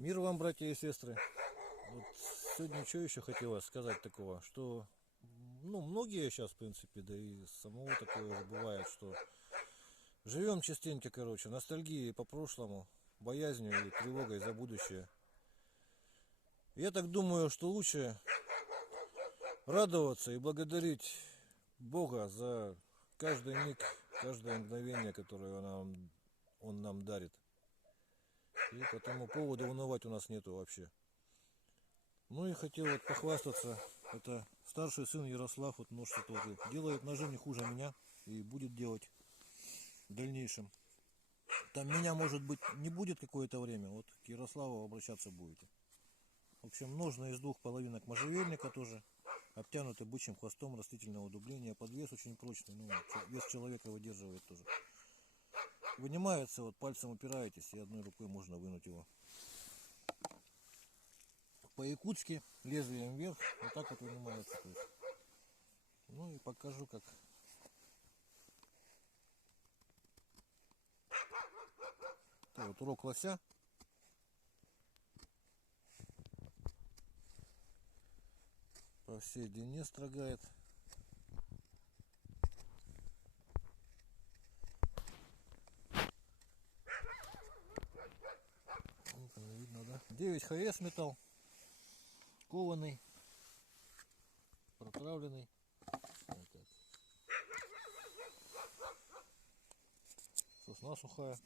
Мир вам, братья и сестры. Вот сегодня что еще хотелось сказать такого, что многие сейчас, в принципе, да и самого такое уже бывает, что живем частенько, короче, ностальгией по прошлому, боязнью и тревогой за будущее. Я так думаю, что лучше радоваться и благодарить Бога за каждый миг, каждое мгновение, которое Он нам дарит. И по этому поводу унывать у нас нету вообще. Ну и хотел вот похвастаться, это старший сын Ярослав, вот нож что делает ножи не хуже меня и будет делать в дальнейшем. Там меня, может быть, не будет какое-то время, вот к Ярославу обращаться будете. В общем, ножны из двух половинок можжевельника тоже, обтянуты бычьим хвостом растительного удубления, подвес очень прочный, вес человека выдерживает тоже. Вынимается, вот пальцем упираетесь, и одной рукой можно вынуть его. По-якутски лезвием вверх, вот так вот вынимается. То есть. Ну и покажу, как. Это вот урок лося. По всей длине строгает. Вот, видно, да? 9 ХС металл. Кованый. Протравленный. Вот так. Сосна сухая.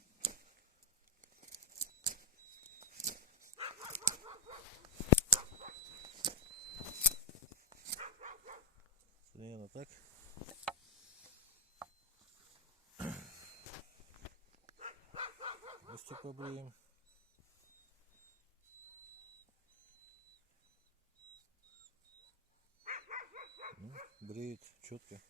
Примерно так. Кости побреем. Бреет четко.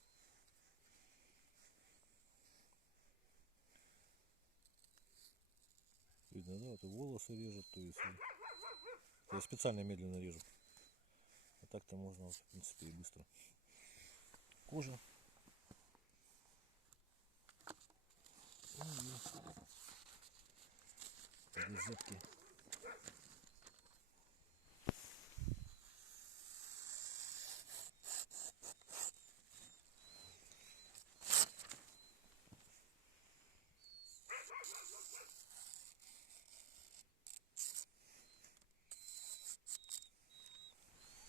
Видно, да, это волосы режет, то есть я специально медленно режу. А так-то можно, в принципе, и быстро. Кожа. Розетки.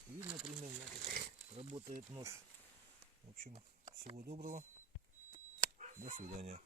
Видно примерно, как работает нож. В общем, всего доброго. До свидания.